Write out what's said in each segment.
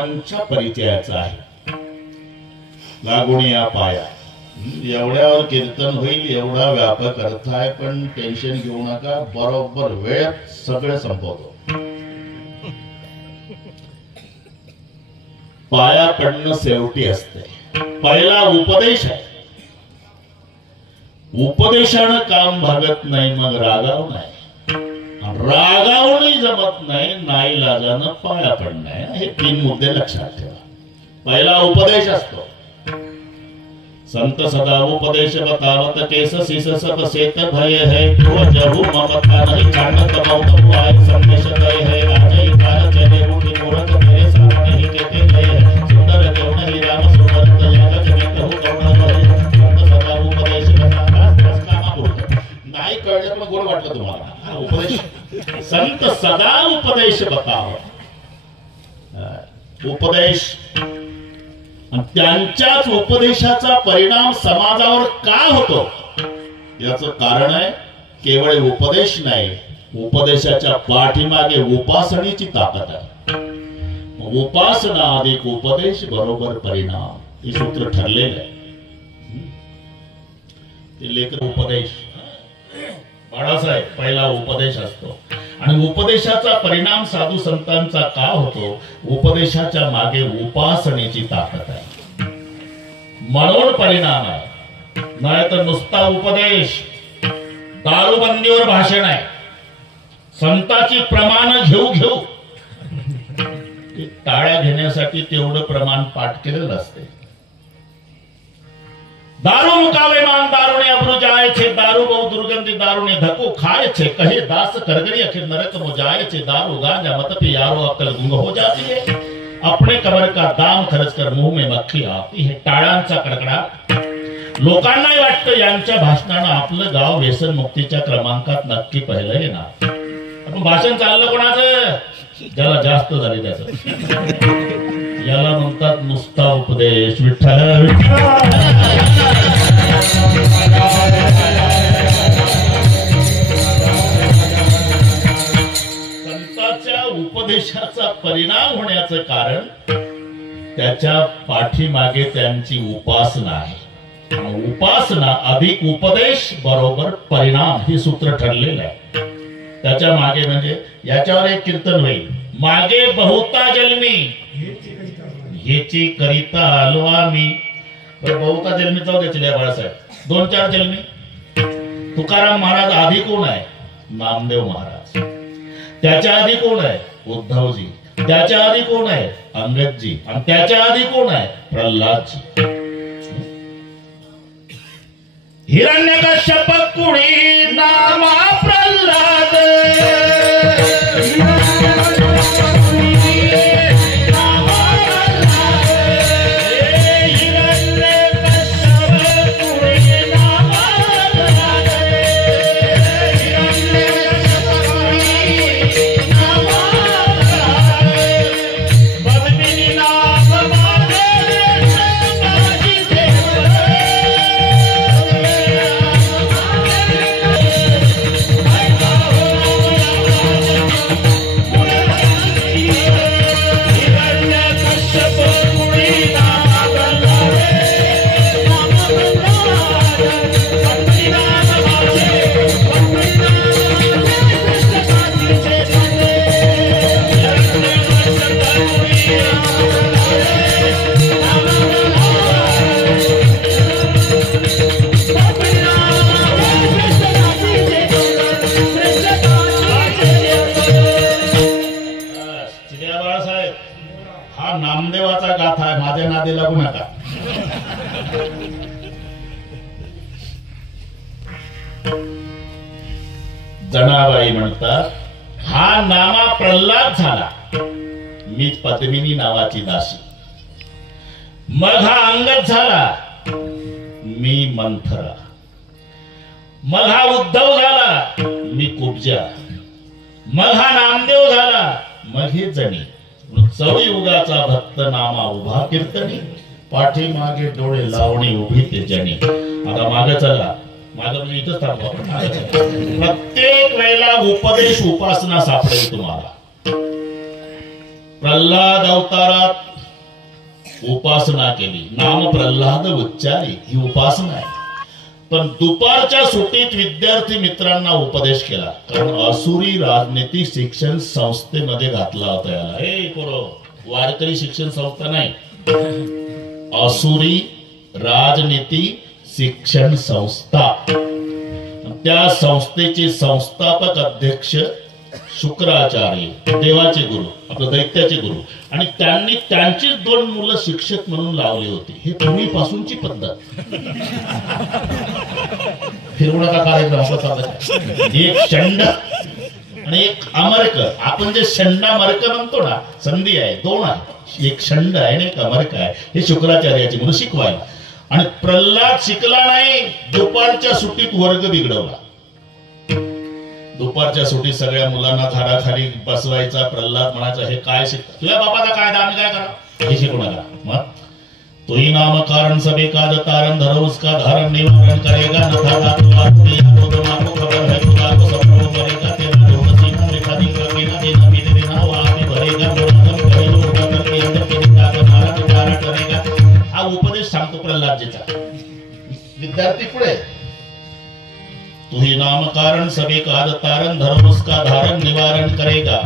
सर्वांच्या परिचयाचा आहे. लागून या पाया एवढ्यावर कीर्तन होईल एवढा व्यापक अर्थ आहे, पण टेन्शन घेऊ नका, बरोबर वेळेत सगळं संपवतो. पाया पडणं शेवटी असते. पहिला उपदेश आहे. उपदेशानं काम भागत नाही, मग रागाव नाही, रागावणही जमत नाही, नाईलाजानं पाया पडणं. हे 3 मुद्दे लक्षात ठेवा. पहिला उपदेश असतो. संत सदा उपदेश बतावत केस शिष सब सेत भय है, तो जहु ममता नहीं जानत मौत हुआ संदेश गए है. आजय काल चले उठी मूरत मेरे सामने ही कहते गए, सुंदर क्यों नहीं राम सुमंत जगत में कहूँ करुणा भरे. संत सदा उपदेश बतावत नाही कळलं पण गोड वाटलं तुम्हाला. उपदेश संत सदा उपदेश बतावत. उपदेश आणि त्यांच्याच उपदेशाचा परिणाम समाजावर का होतो याचं कारण आहे केवळ उपदेश नाही, उपदेशाच्या पाठीमागे उपासनेची ताकद आहे. उपासना अधिक उपदेश बरोबर परिणाम हे सूत्र ठरलेलं आहे. ते लेकर उपदेश बाळासाहेब पहिला उपदेश असतो आणि उपदेशाचा परिणाम साधू संतांचा का होतो? उपदेशाच्या मागे उपासनेची ताकद आहे म्हणून परिणाम आहे. नाही तर नुसता उपदेश, दारूबंदीवर भाषण आहे, संतांची प्रमाण घेऊ टाळ्या घेण्यासाठी तेवढं प्रमाण पाठ केलेलं असते. दारू मुकावे मान दारूने अब्रू जाए छे, दारू बहु दुर्गंधी दारूने धक्को खाए छे, कहे दास करगरी अखिर नरक मो जाए छे, दारू गांजा मत पे यारो अक्कल गुंग हो जाती है, अपने कमर का दाम खर्च कर मुंह में मक्खी आती है. टाळ्यांचा कडकडाट. लोकांनाही वाटतं यांच्या भाषणानं आपलं गाव व्यसन मुक्तीच्या क्रमांकात नक्की पहिलं येणार. आपण भाषण चाललं कोणाचं? ज्याला जास्त झाली त्याचं. याला म्हणतात नुसता उपदेश. विठ्ठल संतांच्या उपदेशाचा परिणाम होण्याचं कारण त्याच्या पाठीमागे त्यांची उपासना आहे. उपासना अधिक उपदेश बरोबर परिणाम हे सूत्र ठरलेलं आहे. त्याच्या मागे म्हणजे याच्यावर एक कीर्तन होईल. मागे बहुता जन्मी ह्याची करिता आलो आम्ही. बहुता जन्मी जाऊ द्यायचे बाळासाहेब, 2-4 जन्मी. तुकाराम महाराज आधी कोण आहे? नामदेव महाराज. त्याच्या आधी कोण आहे? उद्धवजी. त्याच्या आधी कोण आहे? अंगदजी. आणि त्याच्या आधी कोण आहे? प्रल्हादजी. हिरण्यकश्यप कुणी नामा प्रल्हाद, नामदेवाचा गाथा आहे, माझ्या नादी लागू नका. जनाबाई म्हणतात हा नामा प्रल्हाद झाला, मीच पद्मिनी नावाची दासी. मग हा अंगद झाला, मी मंथरा. मग हा उद्धव झाला, मी कुब्जा. मग हा नामदेव झाला, मग हे जणी. चौयुगाचा भक्त नामा उभा कीर्तनी, पाठीमागे डोळे लावणी उभी ते जनी. आता मागे चला, माझं म्हणजे इथंच थांबवा. प्रत्येक वेळेला उपदेश उपासना सापडेल तुम्हाला. प्रल्हाद अवतारात उपासना केली, नाम प्रल्हाद उच्चारी, ही उपासना आहे. पण दुपारच्या सुट्टीत विद्यार्थी मित्रांना उपदेश केला, कारण असुरी राजनीती शिक्षण संस्थेमध्ये घातला होता याला. हे पोरो, वारकरी शिक्षण संस्था नाही, असुरी राजनीती शिक्षण संस्था. त्या संस्थेचे संस्थापक अध्यक्ष शुक्राचार्य, देवाचे गुरु, आपल्या दैत्याचे गुरु, आणि त्यांनी त्यांचीच 2 मुलं शिक्षक म्हणून लावली होती. हे पूर्वीपासूनची पद्धत. फिरवण्याचा कार्यक्रम, एक शंड आणि एक अमरक. आपण जे शंडा मरक म्हणतो ना, संधी आहे, 2 आहे, एक शंड आहे आणि एक अमरक आहे. हे शुक्राचार्याची मुलं शिकवायला. आणि प्रल्हाद शिकला नाही, दुपारच्या सुट्टीत वर्ग बिघडवला. दुपारच्या सुट्टीत सगळ्या मुलांना झाडाखाली बसवायचा. प्रल्हाद म्हणायचा, हे काय शिकता, तुझ्या बापाचा कायदा, आम्ही काय करा, हे शिकू नका. मग तोही नाम कारण सबे काद तारण धरो उसका धारण निवारण करेगा नथा दातो वाको दिया तो माको खबर है खुदा को सब प्रभु करेगा तेरा ढोल सीना रेखा दिन करके ना देना पीने देना वो आप ही भरेगा मुरादम करे जो उतर के अंदर के निकाल कर मारा निवारण करेगा. हा उपदेश सांगतो प्रल्हादजीचा. विद्यार्थी पुढे, तुही नाम कारण सबे काद तारण धर्म उसका धारण निवारण करेगा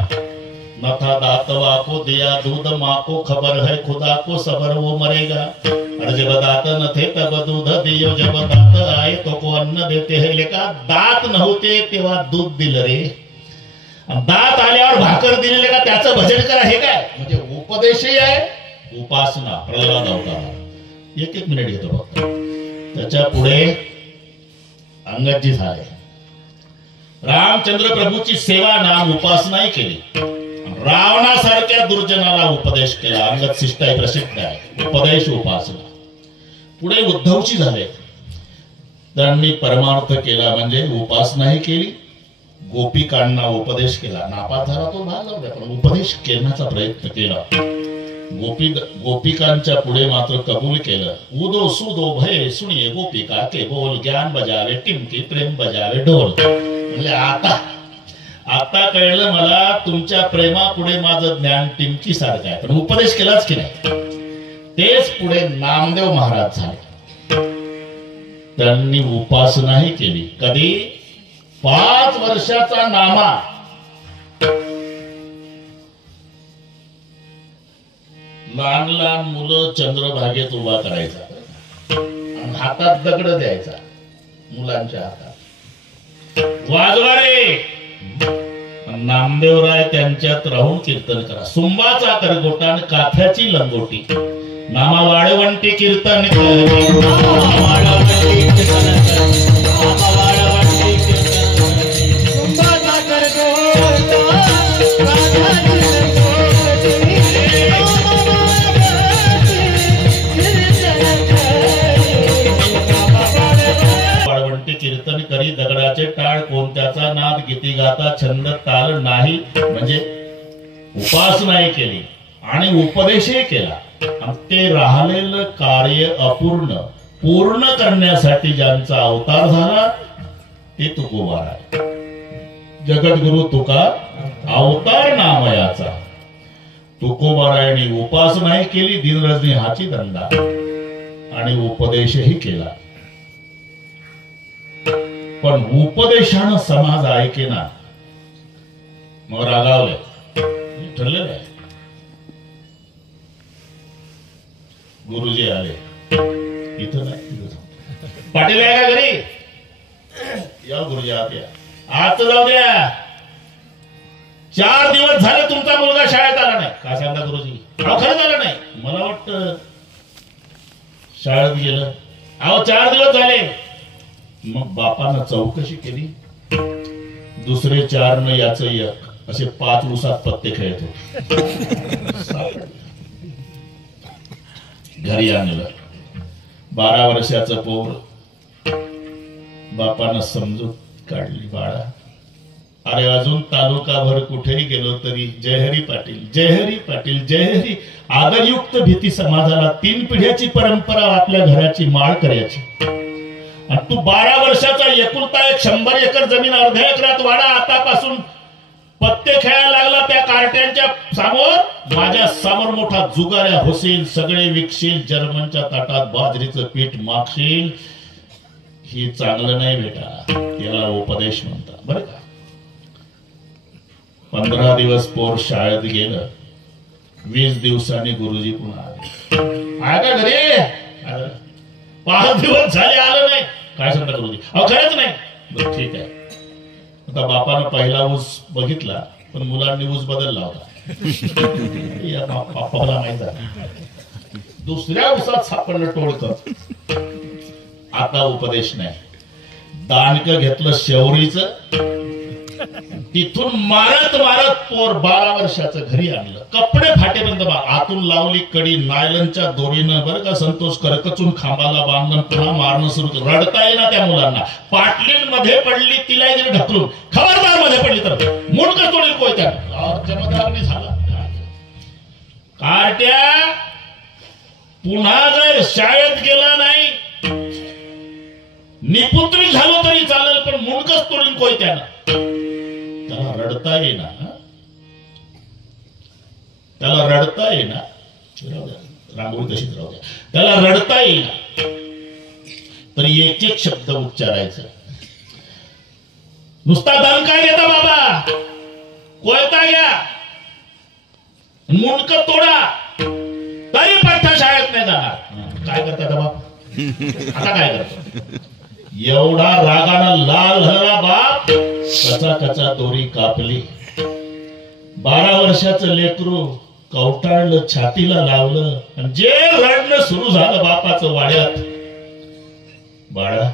नथा दातवा को दिया दूध माँ को खबर है खुदा को सबर वो मरेगा. और जब दात न थे तब दूध दियो जब दात आए तो को अन्न देते है. लेका दात नव्हते तेव्हा दूध दिलं रे, दात आल्यावर भाकर दिलेले का त्याचं भजन करा. हे काय म्हणजे उपदेशही आहे, उपासना. प्रल्हाद अवतार. 1 मिनिट घेतो फक्त. त्याच्या पुढे अंगदजी झाले. रामचंद्र प्रभूची सेवा नाम उपासनाही केली. रावणासारख्या दुर्जनाला उपदेश केला. अंगद शिष्टाई प्रसिद्ध आहे, उपदेश उपासना. पुढे उद्धवची झाले. त्यांनी परमार्थ केला, म्हणजे उपासनाही केली, गोपिकांना उपदेश केला. नापास झाला तो भाग जाऊ द्या, पण उपदेश करण्याचा प्रयत्न केला. गोपिकांच्या पुढे मात्र कबूल केलं. उदो सुदो भय सुनिये गोपिका के बोल, ज्ञान बजावे टिमकी प्रेम बजावे ढोल. म्हणजे आता कळलं मला, तुमच्या प्रेमापुढे माझं ज्ञान टिमकी सारखं आहे. पण उपदेश केलाच की नाही. तेच पुढे नामदेव महाराज झाले. त्यांनी उपासनाही केली. कधी 5 वर्षाचा नामा लहान लहान मुलं चंद्रभागेत उभा करायचा, हातात दगड द्यायचा, मुलांच्या हातात, वाजवा रे. नामदेवराय त्यांच्यात राहून कीर्तन करा. सुंबाचा करगोटा आणि काथ्याची लंगोटी. नामा वाळवंटी कीर्तन कीर्तन करी दगडाचे टाळ, कोणत्याचा नाद गीती गाता छंद ताल नाही. म्हणजे उपासनाही केली आणि उपदेशही केला. ते राहिलेलं कार्य अपूर्ण पूर्ण करण्यासाठी ज्यांचा अवतार झाला ते तुकोबार आहे. जगद्गुरु तुका अवतार नामयाचा. तुकोबारायणी उपासनाही केली, दिनरजनी हाची दंडा, आणि उपदेशही केला. पण उपदेशानं समाज ऐकेना, मग रागावले. ठरलेलं आहे. गुरुजी आले, इथं नाही, पाटील आहे का घरी? या गुरुजी आत या. आज जाऊ द्या. 4 दिवस झाले तुमचा मुलगा शाळेत आला नाही. काय सांगता गुरुजी? खरं झालं नाही. मला वाटतं शाळेत गेलं. 4 दिवस झाले. मग बापानं चौकशी केली. दुसरे 4 न याचं 1, असे 5 उसात पत्ते खेळत होते. घरी आणलं. 12 वर्षाचं पोर. बापानं समजूत काढली. बाळा, अरे अजून तालुकाभर कुठेही गेलो तरी जयहरी पाटील, जयहरी पाटील, जयहरी. आदरयुक्त भीती समाजाला 3 पिढ्याची परंपरा आपल्या घराची माळ करायची. आणि तू 12 वर्षाचा एकुलता एक 100 एकर जमीन अर्ध्या एकरात वाडा, आतापासून पत्ते खेळायला लागला त्या कार्ट्यांच्या समोर, माझ्या समोर मोठा जुगाऱ्या होशील, सगळे विकशील, जर्मनच्या ताटात बाजरीचं पीठ मागशील, हे चांगलं नाही बेटा, त्याला उपदेश म्हणतात बरं का. 15 दिवस पोर शाळेत गेलं, 20 दिवसांनी गुरुजी पुन्हा आले. का घरी 5 दिवस झाले आलं नाही. काय सांगता गुरुजी? अहो खरंच नाही. बरं ठीक आहे. आता बापानं पहिला ऊस बघितला, पण मुलांनी ऊस बदलला होता. या बापाला माहित आहे. दुसऱ्या ऊसात सापडलं टोळकं. आता उपदेश नाही. दाणकं घेतलं शेवरीचं, तिथून मारत मारत पोर 12 वर्षाचं घरी आणलं. कपडे फाटेपर्यंत आतून लावली कडी नायलनच्या दोरीनं बरं का संतोष, करकचून खांबाला बांधणं, पुन्हा मारणं सुरू केलं. रडता येईना त्या मुलांना. पाटलीन मध्ये पडली, तिला दिली ढकलून. खबरदार मध्ये पडली तर मुंडकं तोडील कोयत्या. जन्मदागणी झाला. कार्ट्या पुन्हा जर शाळेत गेला नाही, निपुत्री झालो तरी चालेल, पण मुंडकच तोडील कोयत्यानं. त्याला रडता येईना, त्याला रडता येईना. रांगोळी तशीच राहू द्या. त्याला रडता येईना, तर एक एक शब्द उच्चारायचं. नुसता दम काय देता बाबा? कोयता घ्या, मुंडकं तोडा, तरी पठ्ठा शाळेत नाही जाणार. काय करता बाप? आता काय करतो? एवढा रागानं लाल झाला बाप, कचा कचा दोरी कापली. 12 वर्षाचं लेकरू कवटाळलं, छातीला लावलं, आणि जे रडणं सुरू झालं बापाचं वाड्यात. बाळा,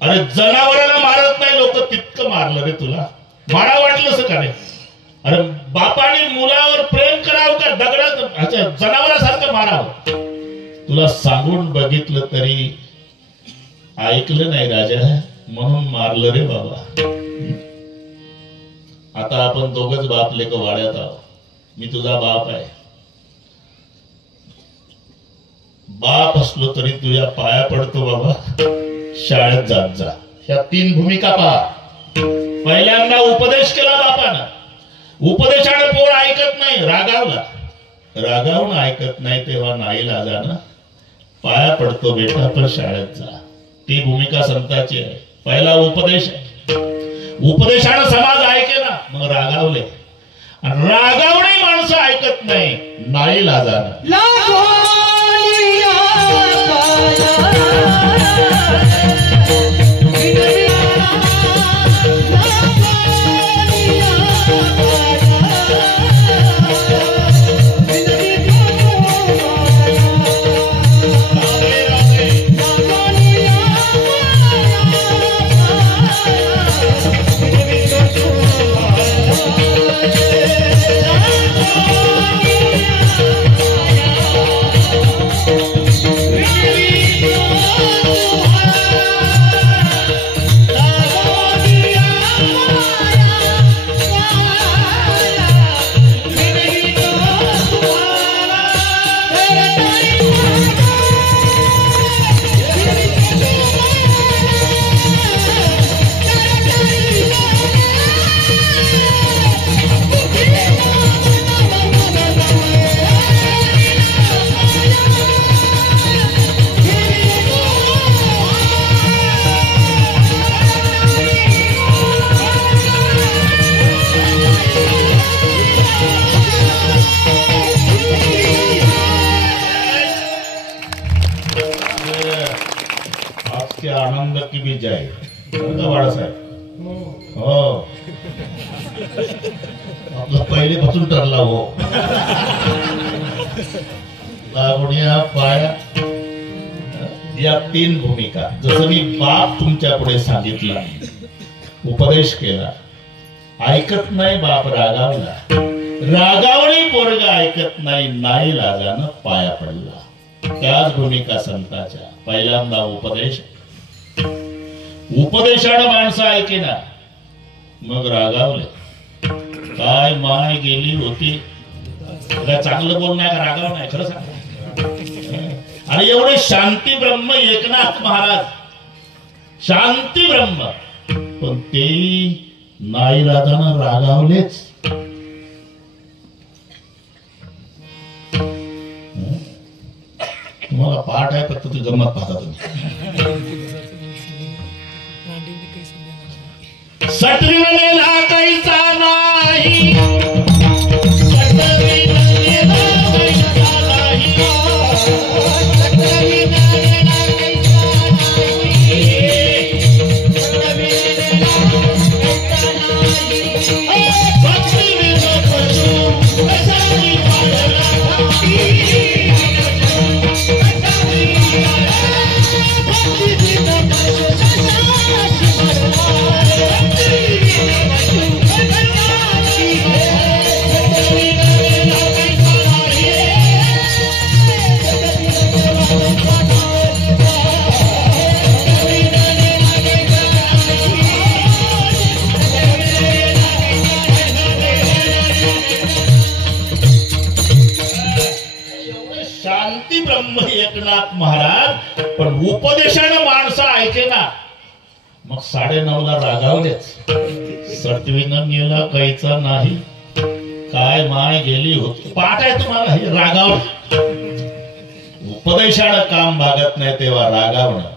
अरे जनावराला मारत नाही लोक, तितकं मारलं रे तुला. मारा वाटलंस का रे? अरे बापाने मुलावर प्रेम करावं का दगडात जनावरासारखं मारावं? तुला सांगून बघितलं तरी ऐकलं नाही राजा, म्हणून मारलं रे बाबा. आता आपण दोघच बाप लेक वाड्यात आहोत. मी तुझा बाप आहे. बाप असलो तरी तुझ्या पाया पडतो बाबा, शाळेत जात जा. ह्या 3 भूमिका पहा. पहिल्यांदा उपदेश केला बापानं. उपदेशाने पोर ऐकत नाही, रागावला. रागावून ऐकत नाही तेव्हा नाईलाजानं पाया पडतो, बेटा पण शाळेत जा. ती भूमिका संताची आहे. पहिला उपदेश आहे. उपदेशानं समाज ऐकेना, मग रागावले. रागावणे माणसं ऐकत नाही, नाईलाजानं. आनंद की भी जाए बाळासाहेब. हो, आपला पहिलेपासून ठरला हो. लागुण्या पाया या 3 भूमिका. जसं मी बाप तुमच्या पुढे सांगितला, उपदेश केला, ऐकत नाही बाप, रागावला. रागावणी पोरगा ऐकत नाही, नाईलाजानं पाया पडला. त्याच भूमिका संताच्या. पहिल्यांदा उपदेश, उपदेशानं माणसं ऐकेना, मग रागावले. काय माय गेली होती. चांगलं बोल नाही का रागाव नाही? खरं सांग. आणि एवढे शांती ब्रह्म एकनाथ महाराज, शांती ब्रह्म, पण ते नाईलाजानं रागावलेच. तुम्हाला पाठ आहे, फक्त ती गंमत पाहता तुम्ही. सटविलेला कैसा नाही, शांती ब्रह्म एकनाथ महाराज. पण उपदेशानं माणसं ऐके ना, मग 9:30ला रागावलेच. सटवीनं गेला कैचा नाही, काय माय गेली होती. पाठ आहे तुम्हाला हे रागावणं. उपदेशानं काम भागत नाही तेव्हा रागावणं,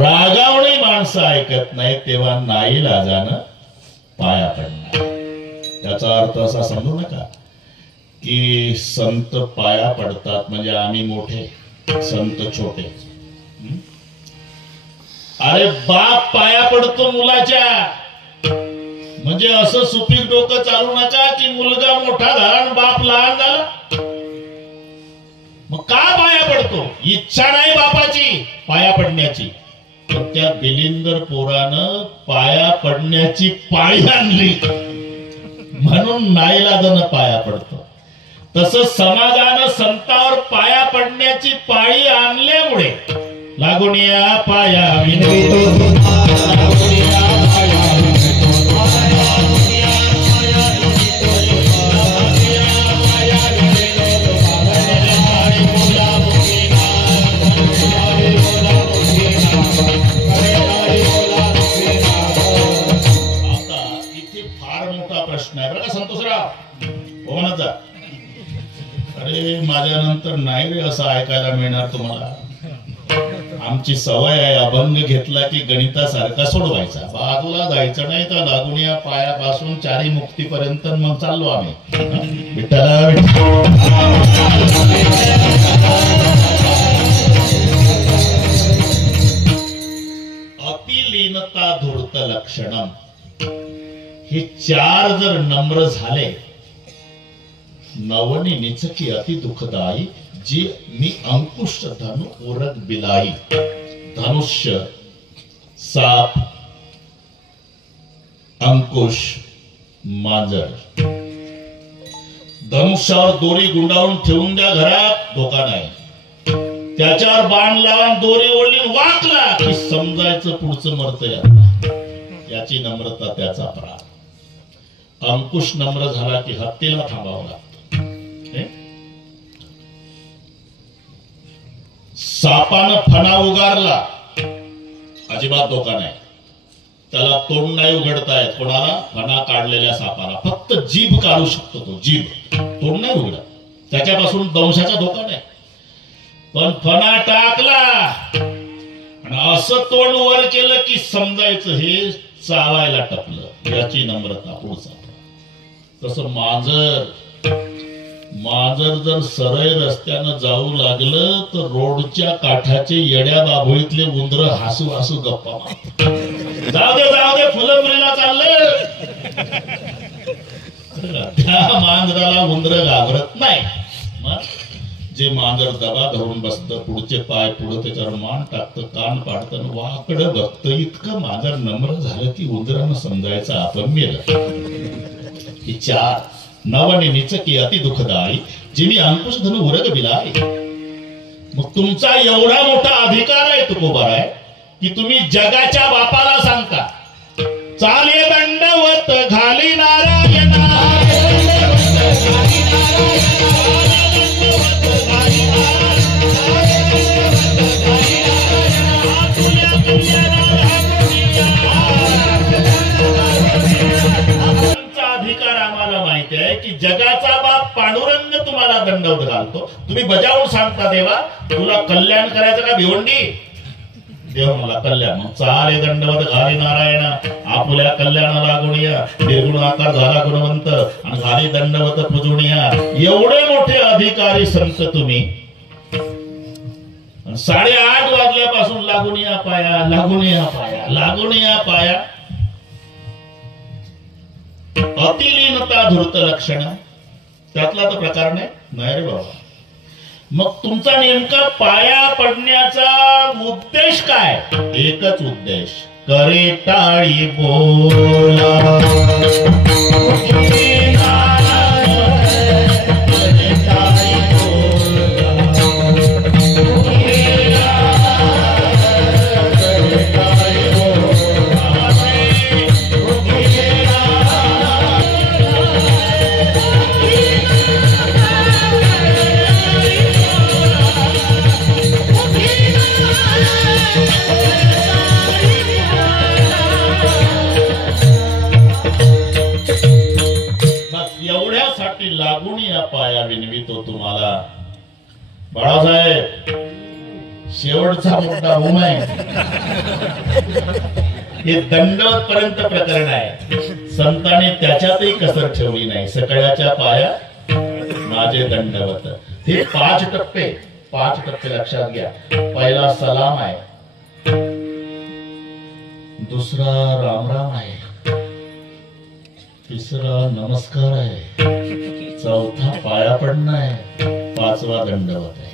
रागावणे माणसं ऐकत नाही तेव्हा नाईलाजानं पाया पडणं. त्याचा अर्थ असा समजू नका की संत पाया पडतात म्हणजे आम्ही मोठे, संत छोटे. अरे बाप पाया पडतो मुलाच्या, म्हणजे असं सुपीक डोकं चालू नका की मुलगा मोठा झाला आणि बाप लहान झाला. मग का पाया पडतो? इच्छा नाही बापाची पाया पडण्याची, पण त्या बिलिंदर पोरानं पाया पडण्याची पाळी आणली म्हणून नाईलाजानं पाया पडतो. तसं समाजानं संतावर पाया पडण्याची पाळी आणल्यामुळे लागून या पाया आता इथे फार मोठा प्रश्न आहे बरं का संतोषराव, हो म्हणत जा. अरे माझ्या नंतर नाही रे असं ऐकायला मिळणार तुम्हाला. आमची सवय आहे अभंग घेतला की गणितासारखा सोडवायचा, बाजूला जायचं नाही. तर लागून या पायापासून चारी मुक्तीपर्यंत मग चाललो आम्ही. विठ्ठला अतिलीनता धूर्त लक्षणम, हे 4 जर नम्र झाले, नवनी निचकी अति दुःखदायी, जी मी अंकुश धनु ओरग बिलाई. धनुष्य, साप, अंकुश, मांजर. धनुष्यावर दोरी गुंडाळून ठेवून द्या घरात, धोका नाही. त्याच्यावर बाण लावून दोरी ओढली वाकला की समजायचं पुढचं मरतय. याची नम्रता त्याचा पराग. अंकुश नम्र झाला की हत्तीला थांबावं लागतं. सापानं फणा उगारला, अजिबात धोका नाही. त्याला तोंड नाही उघडता येत. कोणाला? फणा काढलेल्या सापाला. फक्त जीभ काढू शकतो तो, जीभ. तोंड नाही उघडत. त्याच्यापासून दंशाचा धोका नाही. पण फणा टाकला आणि असं तोंड वर केलं की समजायचं हे चावायला टपलं. याची नम्रता पुढचा. तसं मांजर जर सरळ रस्त्यानं जाऊ लागलं तर रोडच्या काठाचे येड्या बाभोळीतले उंदर हसू हसू गप्पा मारतात. जाऊ दे फुलंबरीला चाललं. त्या मांजराला उंदर घाबरत नाही. जे मांजर दबा धरून बसतं, पुढचे पाय पुढे त्याच्यावर मान टाकतं, कान पाडतं, वाकडं बघतं, इतकं मांजर नम्र झालं की उंदरानं समजायचं आपण मेलं. ही 4 नवनी निचकी अति दुःखदायी, जिनी अंकुश धनु उरग बिलाई. मग तुमचा एवढा मोठा अधिकार आहे तुकोबार आहे की तुम्ही जगाच्या बापाला सांगता चाले दंडवत घाली नारायणा. तुम्हाला दंडवत घालतो. तुम्ही बजावून सांगता देवा तुला कल्याण करायचं का भिवंडी. देव मला कल्याण. मग चाले दंडवत घाली नारायण आपुल्या कल्याण लागून या. निर्गुण आकार झाला गुणवंत आणि घाली दंडवत पुजून या. एवढे मोठे अधिकारी संत तुम्ही 8:30 वाजल्यापासून लागून या पाया, लागून या पाया, लागून या पाया. अतिलीनता धूर्त लक्षण त्यातला तर प्रकार नाही रे बाबा. मग तुमचा नेमका पाया पडण्याचा उद्देश काय. एकच उद्देश करे टाळी बोला. लागून या पाया विनवितो तुम्हाला. बाळासाहेब शेवटचा मोठा होम आहे. हे दंडवत पर्यंत प्रकरण आहे. संतांनी त्याच्यातही कसर ठेवली नाही. सकाळच्या पाया माझे दंडवत. हे 5 टप्पे लक्षात घ्या. पहिला सलाम आहे, दुसरा रामराम आहे, तिसरा नमस्कार आहे, चौथा पाया पडणं आहे, 5वा दंडवत आहे.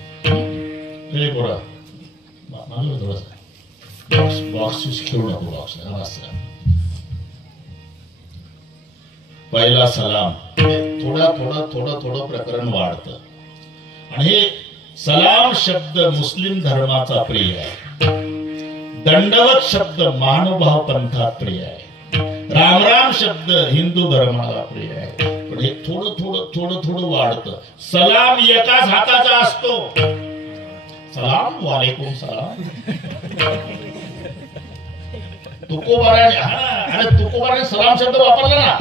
बॉक्स खेळू नको. बॉक्स पहिला सलाम. थोडं प्रकरण वाढतं. आणि हे सलाम शब्द मुस्लिम धर्माचा प्रिय आहे. दंडवत शब्द महानुभाव पंथात प्रिय आहे. रामराम शब्द हिंदू धर्माला प्रिय आहे. पण हे थोडं वाढतं. सलाम एकाच हाताचा असतो. सलाम वालेकुम सलाम. तुकोबाराने सलाम शब्द वापरला ना.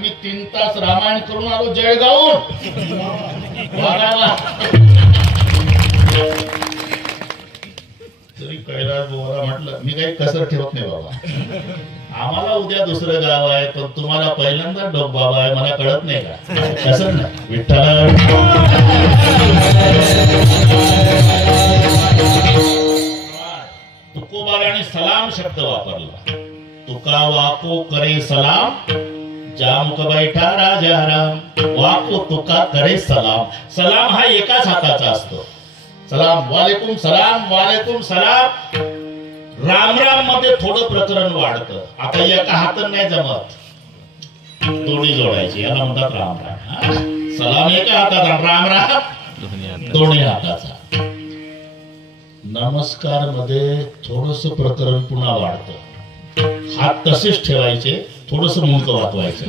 मी 3 तास रामायण करून आलो जळगावून. तरी कैलास बोला म्हटलं मी काही कसर ठेवत नाही बाबा. आम्हाला उद्या दुसरं गाव आहे पण तुम्हाला पहिल्यांदा डोक बाबा आहे. मला कळत नाही का कसर नाही. विठ्ठल तुकोबाराने सलाम शब्द वापरला. तुका वाको करे सलाम जा मुख बैठा राजा राम. वाको तुका करे सलाम. सलाम हा एकाच हाताचा असतो. सलाम वालेकुम सलाम वालेकुम सलाम. राम राम मध्ये थोडं प्रकरण वाढतं. आता एका हाताने नाही जमत. दोन्ही जोडायची याला म्हणतात राम राम. सलाम एका हाताचा, राम राम दोन्ही हाताचा. नमस्कार मध्ये थोडस प्रकरण पुन्हा वाढतं. हात तसेच ठेवायचे, थोडस मुंक वाचवायचं.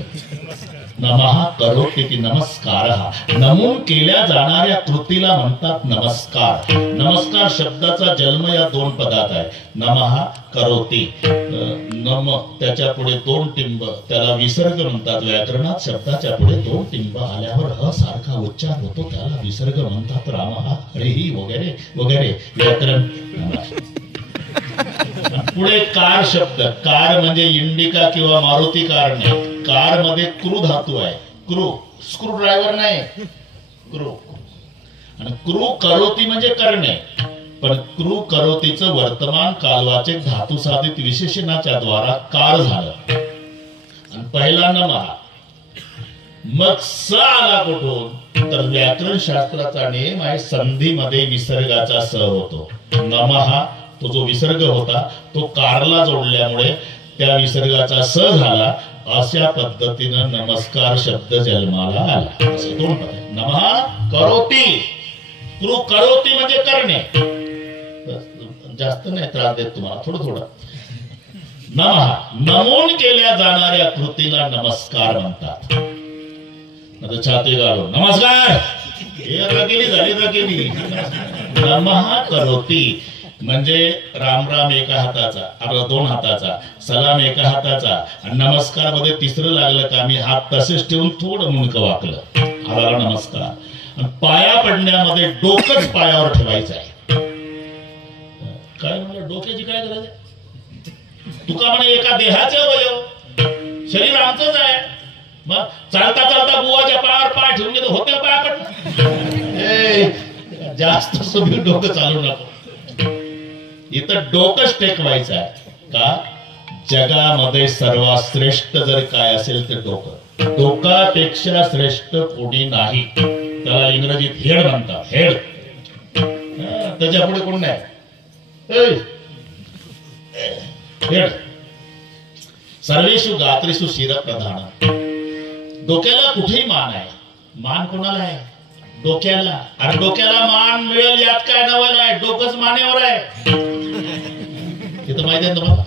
नमः करोति नमस्कार. नमून केल्या जाणाऱ्या कृतीला म्हणतात नमस्कार. नमस्कार शब्दाचा जन्म या 2 पदात आहे. नमः करोति नम त्याच्या पुढे 2 टिंब त्याला विसर्ग म्हणतात. व्याकरणात शब्दाच्या पुढे 2 टिंब आल्यावर ह सारखा उच्चार होतो त्याला विसर्ग म्हणतात. रामः हरिही वगैरे वगैरे व्याकरण. पुढे कार शब्द. कार म्हणजे इंडिका किंवा मारुती कार नाही. कार मध्ये क्रू धातू आहे. क्रू स्क्रू ड्रायव्हर नाही. क्रू आणि क्रू करोती म्हणजे करणे. पण क्रू करोतीचं वर्तमान कालवाचक धातू साधित विशेषणाच्या द्वारा कार झालं. आणि पहिला नमः. मग स आला कुठून तर व्याकरण शास्त्राचा नियम आहे संधीमध्ये विसर्गाचा स होतो. नमः तो जो विसर्ग होता तो कारला जोडल्यामुळे त्या विसर्गाचा स झाला. अशा पद्धतीनं नमस्कार शब्द जन्माला आला. असे दोन पद. नमः करोती. करोती म्हणजे करणे. जास्त नाही त्रास देत तुम्हाला, थोडं थोडं. नमः नमून केल्या जाणाऱ्या कृतीला नमस्कार म्हणतात. छाती गाळून नमस्कार, हे रगिनी झाली रगिनी. नमः करोती म्हणजे राम राम एका हाताचा, आपला दोन हाताचा, सलाम एका हाताचा, आणि नमस्कार मध्ये तिसरं लागलं का मी हात तसेच ठेवून थोडं मुंडकं वाकलं, आला नमस्कार. आणि पाया पडण्यामध्ये डोकंच पायावर ठेवायचं आहे. काय म्हणलं, डोक्याची काय गरज आहे? तुका म्हणे एका देहाचे अवयव, शरीर आमचंच आहे. मग चालता चालता बुवाच्या पायावर पाय ठेवून घेतो, होते पाया पडणं. जास्त सुबी डोकं चालू नको. इथं डोकंच टेकवायचं आहे का? जगामध्ये सर्वात श्रेष्ठ जर काय असेल तर डोकं. डोकापेक्षा श्रेष्ठ कोणी नाही. त्याला इंग्रजीत हेड म्हणतात, हेड. त्याच्या पुढे कोण नाही. हेड. सर्वेषु गात्रेषु शिर प्रधान. डोक्याला कुठेही मान आहे. मान कोणाला आहे? डोक्याला. आणि डोक्याला मान मिळेल यात काय नवल आहे? डोकंच मानेवर आहे. तिथं माहिती आहे तुम्हाला?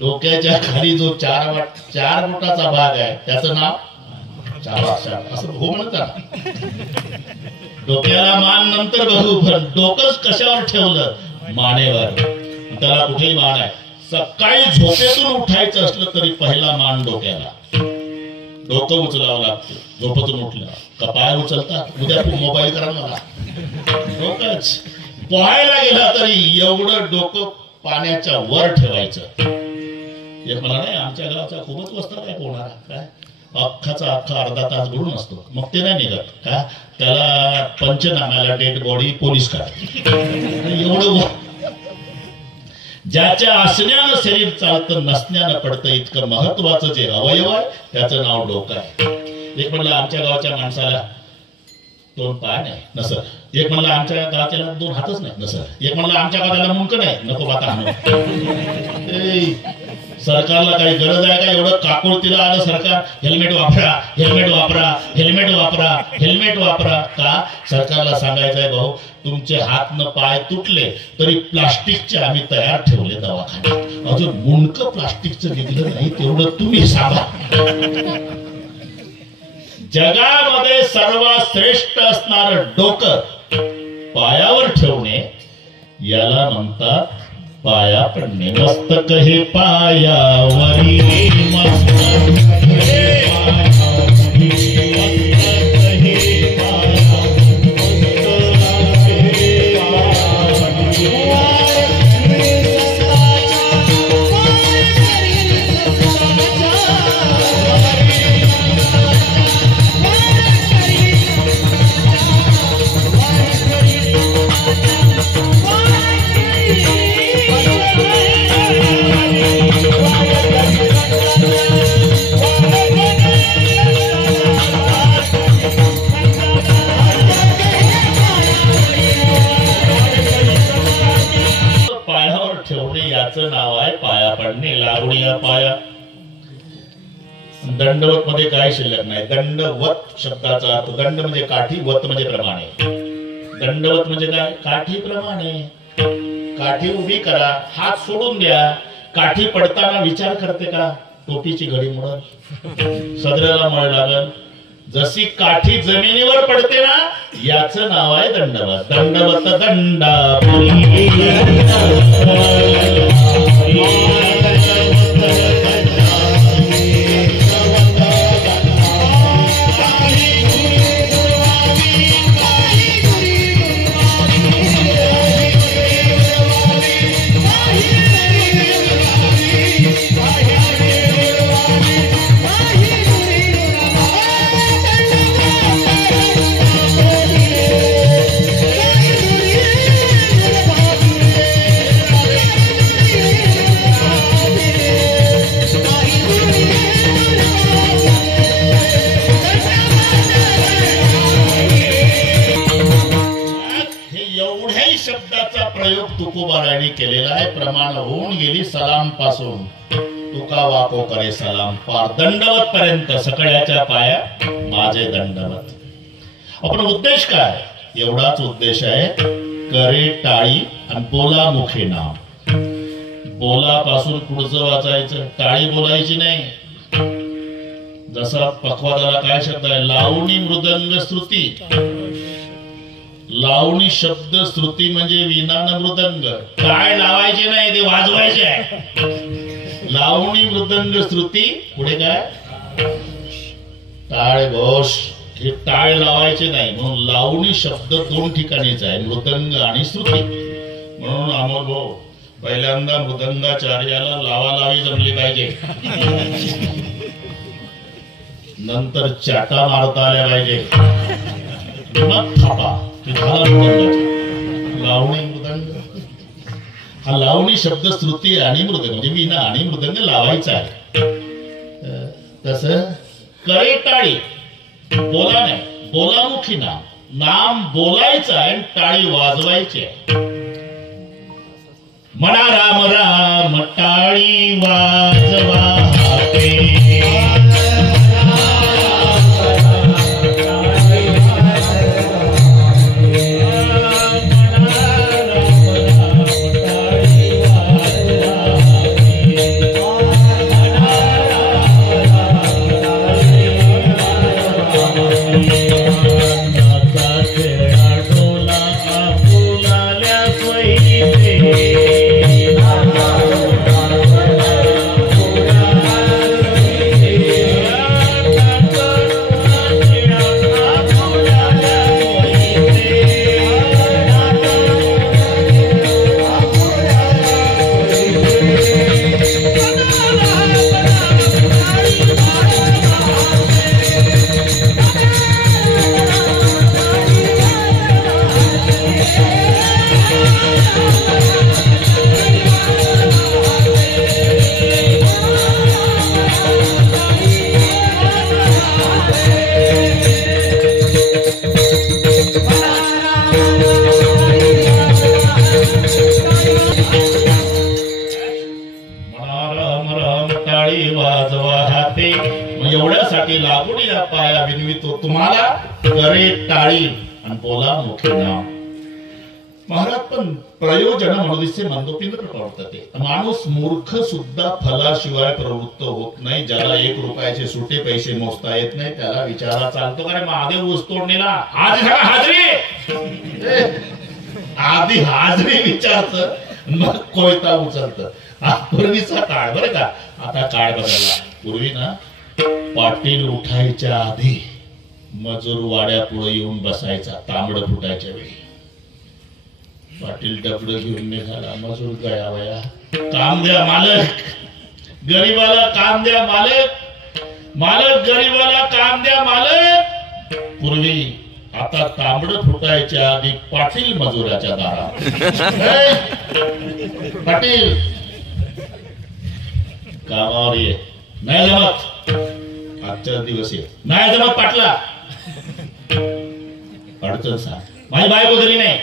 डोक्याच्या खाली जो चार बोटाचा भाग आहे त्याचं नाव चार असं हो म्हणतात. डोक्याला मान नंतर बघू, पण डोकंच कशावर ठेवलं? मानेवर. त्याला कुठेही मान आहे. सकाळी झोपेतून उठायचं असलं तरी पहिला मान डोक्याला. डोकं उचलावं लागतं. झोपेतून उठलं का पाय उचलतात? उद्या मोबाईल करा मला. डोकंच. पोहायला गेला तरी एवढं डोकं पाण्याच्या वर ठेवायचं. एक मला नाही, आमच्या गावचा खूपच वस्ताद आहे पोहणारा. काय अख्खाचा अख्खा अर्धा तास बुडून असतो, मग ते नाही निघत का? त्याला पंचनाम्याला डेड बॉडी पोलीस काढतात. एवढं. ज्याच्या असण्यानं शरीर चालतं, नसण्यानं पडतं, इतकं महत्वाचं जे अवयव आहे त्याचं नाव डोकं आहे. एक म्हणलं आमच्या गावच्या माणसाला दोन पाय नाही नसर. एक म्हणलं आमच्या गावाच्याला दोन हातच नाही नसर. एक म्हणलं आमच्या गावाला मुंडकं नाही, नको बाता. सरकारला काही गरज आहे का एवढं काकुळतीला आलं सरकार? हेल्मेट वापरा, हेल्मेट वापरा, हेल्मेट वापरा, हेल्मेट वापरा. का? सरकारला सांगायचंय भाऊ, तुमचे हात न पाय तुटले तरी प्लास्टिकचे आम्ही तयार ठेवले दवाखान्यात. अजून मुंडकं प्लास्टिकचं निघलं नाही, तेवढं तुम्ही सांगा. जगामध्ये सर्वात श्रेष्ठ असणारं डोकं पायावर ठेवणे याला म्हणतात पाया पडणे. मस्तक हे पायावरी, मस्तक हे नाव आहे पाया पडणे. लागुनिया पाया. दंडवत मध्ये काय शिल्लक नाही. दंडवत शब्दाचा अर्थ दंड म्हणजे काठी, वत म्हणजे प्रमाणे. दंडवत म्हणजे काय? काठी प्रमाणे. काठी उभी करा, हात सोडून द्या. काठी पडताना विचार करते का टोपीची घडी मुडल, सदऱ्याला मळ लागल? जशी काठी जमिनीवर पडते ना, याचं नाव आहे दंडवत. दंडवत दंडा शब्दाचा प्रयोग तुकोबारायणी केलेला आहे. प्रमाण होऊन गेली सलाम पासून तुका वाको करे सलाम पार दंडवत पर्यंत सगळ्याच्या पाया माझे दंडवत. आपण उद्देश काय? एवढाच उद्देश आहे, करे टाळी आणि बोला मुखे नाम. बोलापासून पुढचं वाचायचं, टाळी बोलायची नाही. जसा पखवादाला काय शब्द आहे? लावणी मृदंग श्रुती. लावणी शब्द श्रुती म्हणजे विना न मृदंग. टाळ लावायची नाही, ते वाजवायचे आहे. लावणी मृदंग श्रुती. पुढे काय? टाळ घोष. हे टाळ लावायचे नाही, म्हणून लावणी शब्द दोन ठिकाणीच आहे, मृदंग आणि श्रुती. म्हणून अमोल भाऊ पहिल्यांदा मृदंगाचार्याला लावालावी जमली पाहिजे, नंतर चाटा मारता आल्या पाहिजे, मग थापा की झाला मृदंग. लावणी मृदंग हा लावणी शब्द श्रुती आणि मृदंग म्हणजे विना आणि मृदंग लावायचा आहे. तस करे टाळी बोला नाही, बोलामुखी नाम. नाम बोलायचं आहे, टाळी वाजवायची आहे. म्हणा राम राम टाळी वाजवा एवढ्यासाठी लागून या पाया विनवितो तुम्हाला, करे टाळी आणि बोला मुखे नाम. महाराज पण प्रयोजन म्हणून मंदोपींद्र प्रवर्तते. माणूस मूर्ख सुद्धा फलाशिवाय प्रवृत्त होत नाही. ज्याला 1 रुपयाचे सुटे पैसे मोजता येत नाही त्याला विचारा चालतो, कारण महादेव ऊस तोडणीला आधी हाजरी, आधी हाजरी विचारत मग कोयता उचलत. पूर्वीचा काळ बरं का, आता काळ बदलला. पूर्वी ना पाटील उठायच्या आधी मजूर वाड्या पुढे येऊन बसायचा तांबड फुटायच्या वेळी. पाटील डबड घेऊन निघाला, मजूर गयावया, काम द्या मालक, गरीबाला काम द्या मालक, मालक गरीबाला काम द्या मालक. पूर्वी आता तांबड फुटायच्या आधी पाटील मजुराच्या दारात, पाटील कामावर ये, नाही जमत आजच्या दिवस ये, नाही जमत पाटला अडचण सांग, माझी बायको घरी नाही,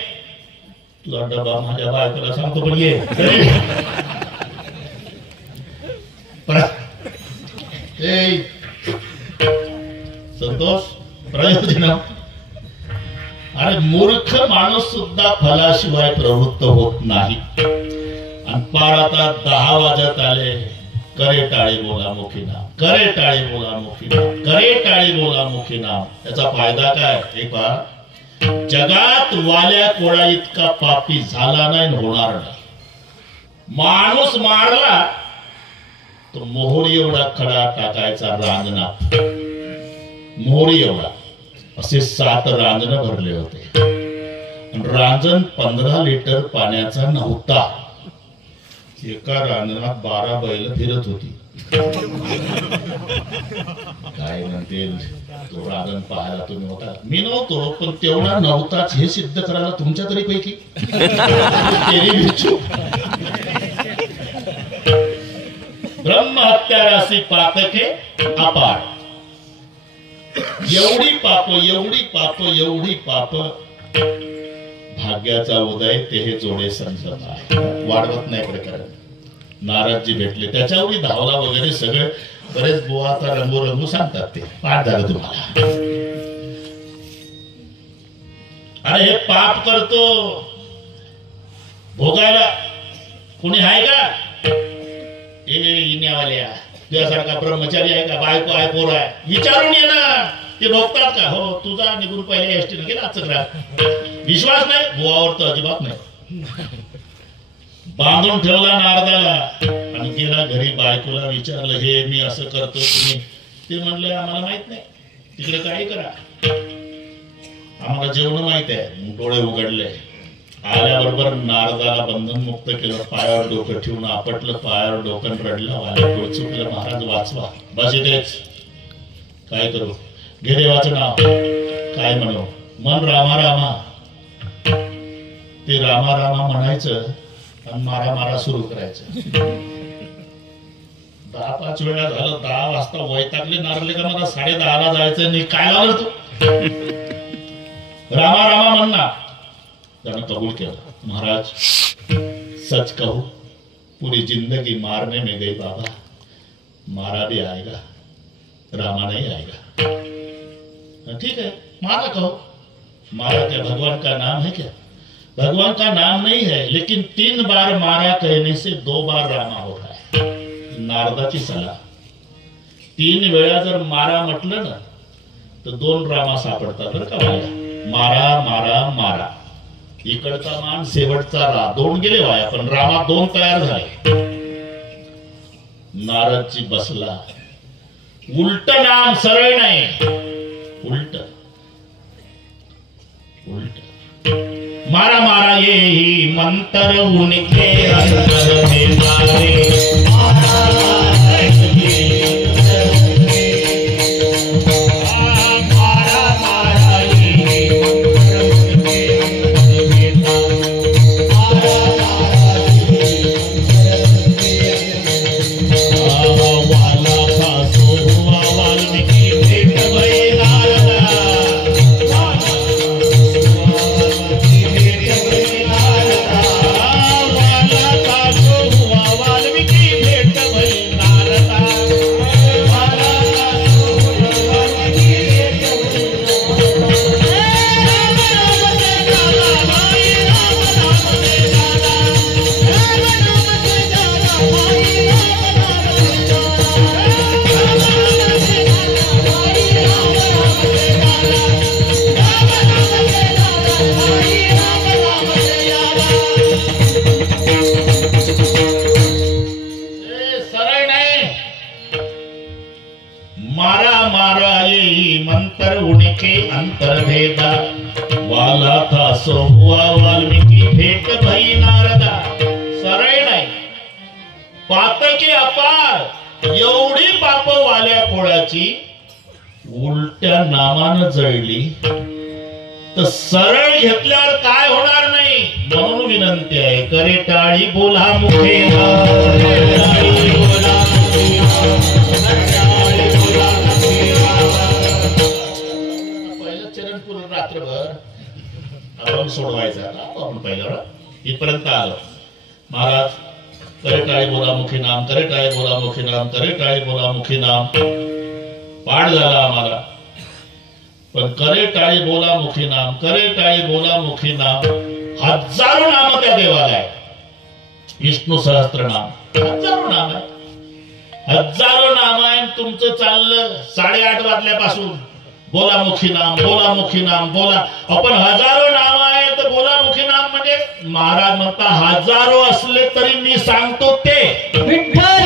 तुझा डबा माझ्या बायकोला सांगतो पण ये. संतोष प्रयोजन. अरे मूर्ख माणूस सुद्धा फलाशिवाय प्रवृत्त होत नाही. आणि पार आता 10 वाजत आले, करे टाळी बोला मुखी नाम, करे टाळी बोला मुखी नाम, करे टाळी बोला मुखी नाम. याचा फायदा काय? एक जगात वाल्या कोळा इतका पापी झाला नाही, होणार नाही. माणूस मारला तो मोहरी एवढा खडा टाकायचा रांजणात, मोहरी एवढा, असे 7 रांजण भरले होते. रांजण 15 लिटर पाण्याचा नव्हता. एका रांजणात 12 बैल फिरत होती. काय म्हणते तो रांजण पाहायला तुम्ही होता? मी नव्हतो, पण तेवढा नव्हताच हे सिद्ध करायला तुमच्या तरी पैकी ब्रह्महत्या राशी पातके अपार. एवढी पाप, एवढी पाप, एवढी पाप भाग्याचा उदय ते हे जोडे समजत आहे. वाढवत नाही प्रकरण. नारदजी भेटले, त्याच्यावरही धावला वगैरे सगळे बरेच बुवा आता रंगू सांगतात. ते पाठ झालं तुम्हाला. अरे हे पाप करतो भोगायला कोणी आहे का? इन्यावाल्या तुझ्यासारखा ब्रह्मचारी आहे का? बायको आहे, पोर आहे, विचारून ये ना. ते भोगतात का? हो, तुझा निघून पहिले एसटीने गेला चक्रा. विश्वास नाही बुवावर तर अजिबात नाही. बांधून ठेवला नारदाला आणि गेला घरी. बायकोला विचारलं, हे मी असं करतो तुम्ही? ते म्हणले, आम्हाला माहित नाही, तिकडे काही करा, आम्हाला जेवण माहित आहे. डोळे उघडले. आल्याबरोबर नारदाला बंधन मुक्त केलं. पायावर डोकं ठेवून आपटलं, पायावर डोकं रडलं. वाल्या चुकलं महाराज, वाचवा. बस इथेच. काय करू? घे देवाचं नाव. काय म्हणू? मन रामा रामा. ते रामा रामा म्हणायचं आणि मारा मारा सुरू करायचं. 10-5 वेळा झालं. 10 वाजता वैतागले नारले का मला 10:30ला जायचं. आणि काय लावलं तू? रामा रामा म्हणणार. त्यानं कबूल केलं. महाराज सच कहू, पूरी जिंदगी मारने में गई बाबा, मारा भी आएगा, रामा नहीं आएगा. ठीक है, मारा कहो. मारा क्या भगवान का नाम है क्या? भगवान का नाम नहीं है, लेकिन 3 बार मारा कहने से 2 बार रामा होता है. नारदाची सलाह. 3 वेळा जर मारा म्हटलं ना तर 2 रामा सापडतात बरं का. मारा मारा मारा. इकडचा मान शेवटचा रा. 2 गेले वाया, पण रामा 2 तयार झाले. नारदजी बसला. उलट नाम, सरळ नाही, उलट उलट. मारा मारा ये मंत्र उनके अंदर में मारे. मंत्र उनके अंतर्भेदा. वाला था सो हुआ वाल्मीकि भेट भई नारदा. सरळ नाही, पातके अपार. एवढी पाप वाल्या कोळाची उलट्या नामानं जळली तर सरळ घेतल्यावर काय होणार नाही. म्हणून विनंती आहे, करे टाळी बोला मुखे. रात्रभर आपण सोडवायचा आपण पहिल्यावर इथपर्यंत आलो. महाराज करे टाळी बोला मुखी नाम, करे टाळी बोला मुखी नाम, करे टाळी बोला मुखी नाम पाठ झाला आम्हाला. पण करे टाळी बोला मुखी नाम, करे टाळी बोला मुखी नाम 1000 नाम त्या देवाला आहे. विष्णू सहस्त्रनाम 1000 नाम आहे. 1000 नाम आहे. तुमचं चाललं 8:30 वाजल्यापासून बोला मुखी नाम, बोला मुखी नाम, बोला. आपण 1000 नाम आहे तर बोला मुखी नाम म्हणजे महाराज म्हणता 1000 असले तरी मी सांगतो ते विठ्ठल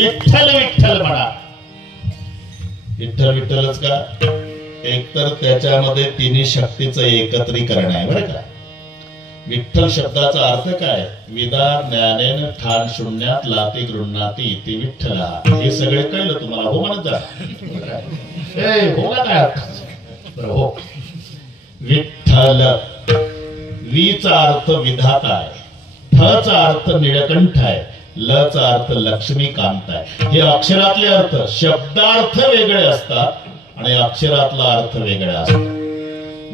विठ्ठल विठ्ठल म्हणा. विठ्ठल विठ्ठलच का, एकतर त्याच्यामध्ये तिन्ही शक्तीचं एकत्रीकरण आहे बरं का. विठ्ठल शब्दाचा अर्थ काय, विदा ज्ञानेन ठाण शून्यात लाती गृह्णाती इति विठ्ठला. हे सगळे कळलं तुम्हाला, हो म्हणत जा. हो ना काय हो. विठ्ठल, वीचा अर्थ विधाता आहे, ठचा अर्थ निळकंठ आहे, लचा अर्थ लक्ष्मीकांत आहे. हे अक्षरातले अर्थ, शब्दार्थ वेगळे असतात आणि अक्षरातला अर्थ वेगळा असतो.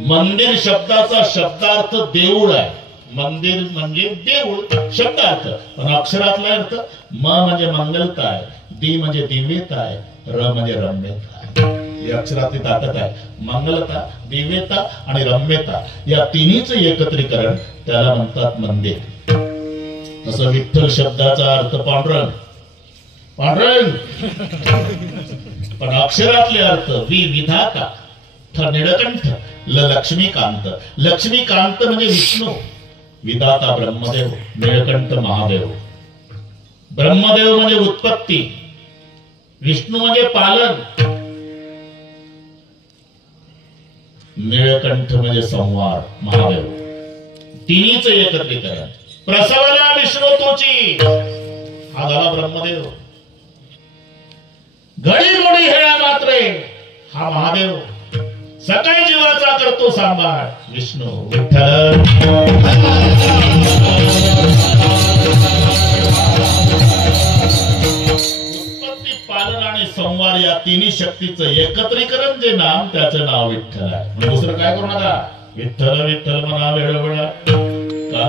मंदिर शब्दाचा शब्दार्थ देऊळ आहे, मंदिर म्हणजे देऊळ शब्दार्थ, पण अक्षरातला अर्थ म म्हणजे मंगलता आहे, दी म्हणजे दिव्यता आहे, र म्हणजे रम्यता आहे. ही अक्षरातली ताकद आहे. मंगलता, दिव्यता आणि रम्यता या तिन्हीच एकत्रीकरण त्याला म्हणतात मंदिर. तसं विठ्ठल शब्दाचा अर्थ पांडुरंग, पांडुरंग, पण अक्षरातले अर्थ वि विधाता, ठ निळकंठ, ल लक्ष्मीकांत. लक्ष्मीकांत म्हणजे विष्णू, विधाता ब्रह्मदेव, निळकंठ महादेव. ब्रह्मदेव म्हणजे उत्पत्ती, विष्णू म्हणजे पालन, निळकंठ म्हणजे संवार महादेव. तिन्हीच एकत्रीकरण. प्रसवला विष्णू तोची, हा झाला ब्रह्मदेव. घडी घोडी हेळा मात्रे, हा महादेव. सकाळी जीवाचा करतो सांभाळ, विष्णू विठ्ठल. उत्पत्ती, पालन आणि संवार या तिन्ही शक्तीचं एकत्रीकरण जे नाम, त्याचं नाव विठ्ठल आहे. दुसरं काय करू नका, विठ्ठल विठ्ठल म्हणा वेळोवेळा का.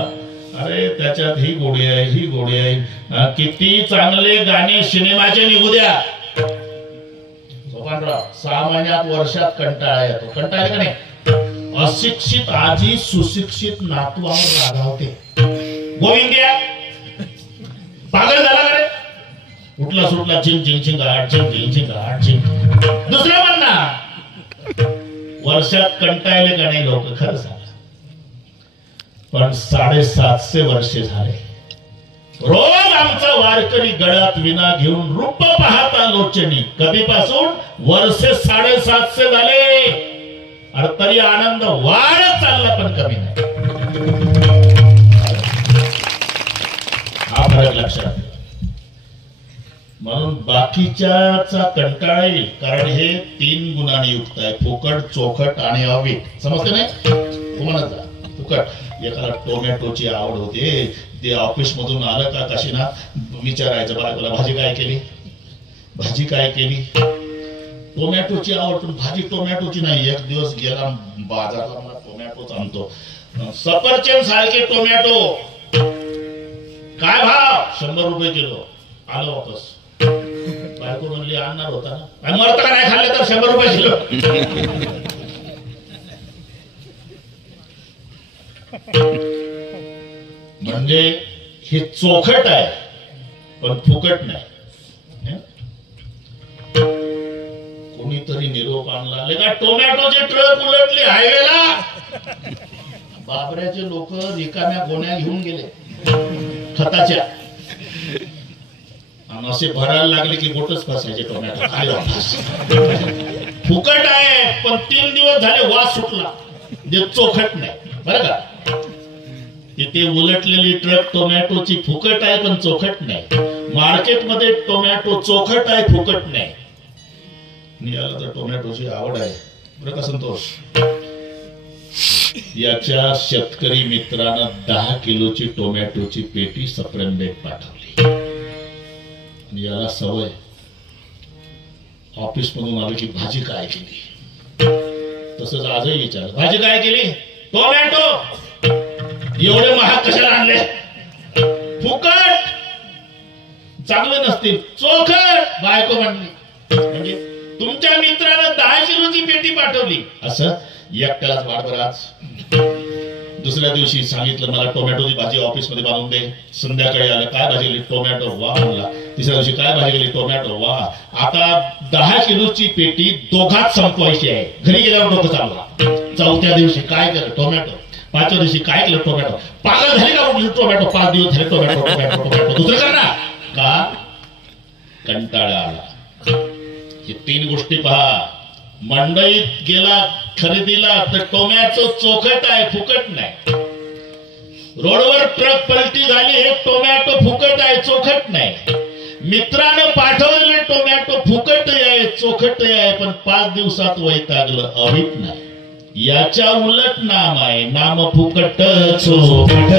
अरे त्याच्यात ही गोडी आहे, ही गोडी आहे. किती चांगले गाणे सिनेमाचे निघू द्या, 6 महिन्यात वर्षात कंटाळा येतो. कंटाळा का नाही. अशिक्षित आजी सुशिक्षित नातवावर रागावते. गोविंद्या पागल झाला का रे, उठला सुटला चिंग चिंग चिंग आठ चिंग चिंग चिंग आठ चिंग. दुसरं म्हणणार वर्षात कंटाळले का नाही लोक, खरं सांगा. पण 750 वर्षे झाले, रोज आमचा वारकरी गळ्यात विना घेऊन रूप पाहता लोचनी. कधीपासून, वर्षे 750 झाले. अरे तरी आनंद वाढत चालला पण कमी नाही. हा फरक लक्षात. म्हणून बाकीच्याचा कंटाळा येईल, कारण हे 3 गुणांनी युक्त आहे, फुकट, चोखट आणि अवीट. समजते नाही तुम्हाला. फुकट, एकाला टोमॅटोची आवड होते, ते ऑफिस मधून आलं का काशीनाथ विचारायचं, बायकोला भाजी काय केली, भाजी काय केली. टोमॅटोची आवड, पण भाजी टोमॅटोची नाही. एक दिवस गेला बाजारला, मला टोमॅटोच आणतो. सफरचंद सारखे टोमॅटो, काय भाव, 100 रुपये किलो. आलो वापस. बायको म्हणली आणणार होता ना, मरता का नाही खाल्ले तर 100 रुपये किलो. म्हणजे हे चोखट आहे पण फुकट नाही. कोणीतरी निरोप आणला, का टोमॅटोचे ट्रक उलटले हायवेला. बाबऱ्याचे लोक रिकाम्या गोण्या घेऊन गेले खताच्या, आणि असे भरायला लागले की बोटच फसायचे टोमॅटो. फुकट आहे पण 3 दिवस झाले वास सुटला, जे चोखट नाही बरं का. तिथे उलटलेली ट्रक टोमॅटोची फुकट आहे पण चोखट नाही. मार्केटमध्ये टोमॅटो चोखट आहे, फुकट नाही. याला तर टोमॅटोची आवड आहे बरं का संतोष. याच्या शेतकरी मित्रानं 10 किलोची टोमॅटोची पेटी सप्रेमबेट पाठवली. आणि याला सवय, ऑफिस मधून आलं की भाजी काय केली. तसंच आजही विचार, भाजी काय केली, टोमॅटो. एवढे महाग कशाला आणले, फुकट, चांगले नसतील, चोखट. बायको म्हणली, म्हणजे तुमच्या मित्रानं 10 किलोची पेटी पाठवली. असं एकट्यालाच वाढ आज. दुसऱ्या दिवशी सांगितलं मला टोमॅटोची भाजी ऑफिस मध्ये बांधून दे. संध्याकाळी आलं, काय भाजी केली, टोमॅटो. वा म्हणला. तिसऱ्या दिवशी काय भाजी केली, टोमॅटो. वा. आता 10 किलोची पेटी दोघात संपवायची आहे. घरी गेल्यावर डोकं चालला. चौथ्या दिवशी काय केलं, टोमॅटो. 5व्या दिवशी काय केलं, टोमॅटो. पागल झाली का टोमॅटो. 5 दिवस झाले टोमॅटो टोमॅटो टोमॅटो. दुसरं करणार का, कंटाळा आला. हे 3 गोष्टी पहा. मंडईत गेला खरेदीला तर टोमॅटो चोखट आहे, फुकट नाही. रोडवर ट्रक पलटी झाली, हे टोमॅटो फुकट आहे, चोखट नाही. मित्रानं पाठवलेलं टोमॅटो फुकट आहे, चोखट आहे, पण 5 दिवसात वैतागलं, अभित नाही. याच्या उलट नाम आहे, नाम फुकट चोखट.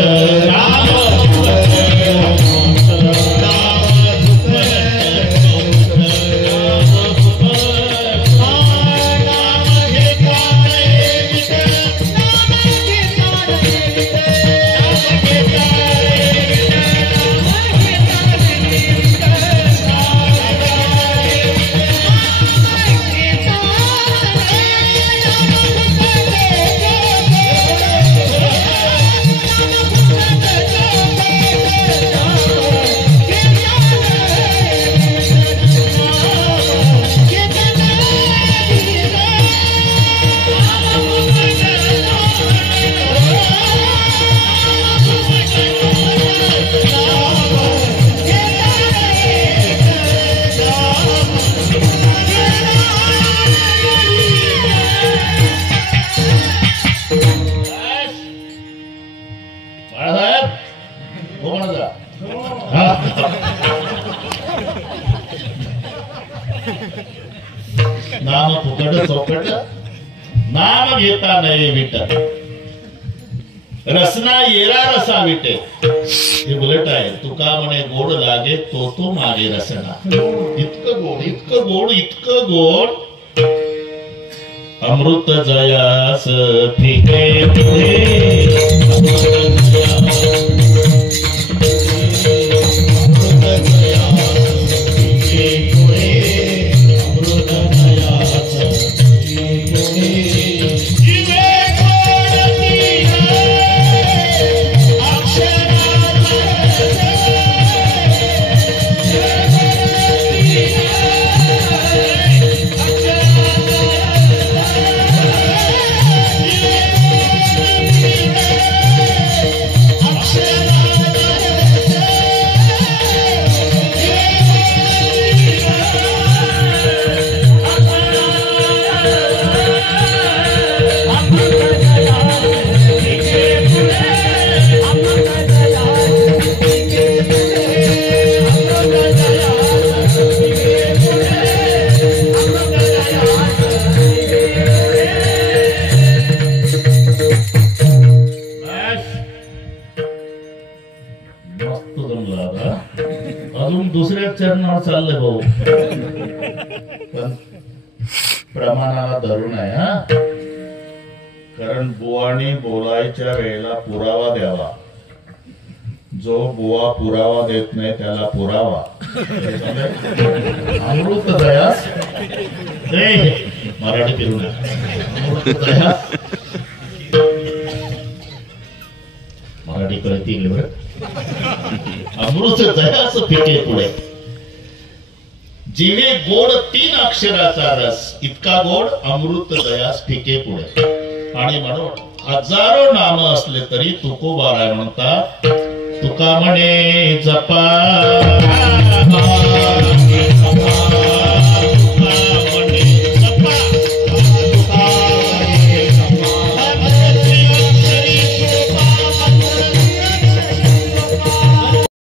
नाम फुकट चौकट नाम घेता नये विट रसना येरा रसा विटे. हे उलट आहे. तुका म्हणे गोड लागे तो मागे रसना. इतकं गोड, इतकं गोड, इतकं गोड. अमृत जयास फिके अजून दुसऱ्या चरणावर चाललंय भाऊ, पण प्रमाणाला धरून आहे. हा, कारण बुवानी बोलायच्या वेळेला पुरावा द्यावा. जो बुवा पुरावा देत नाही त्याला पुरावा. अमृत दयास मराठी फिरून अमृत दयास मराठी कळतील बरं. अमृत दयास फिके पुढे जिने गोड 3 अक्षराचा रस, इतका गोड अमृत दयास फिके पुढे. आणि म्हणून हजारो नाम असले तरी तुकोबाराय म्हणतात, तुका म्हणे जपा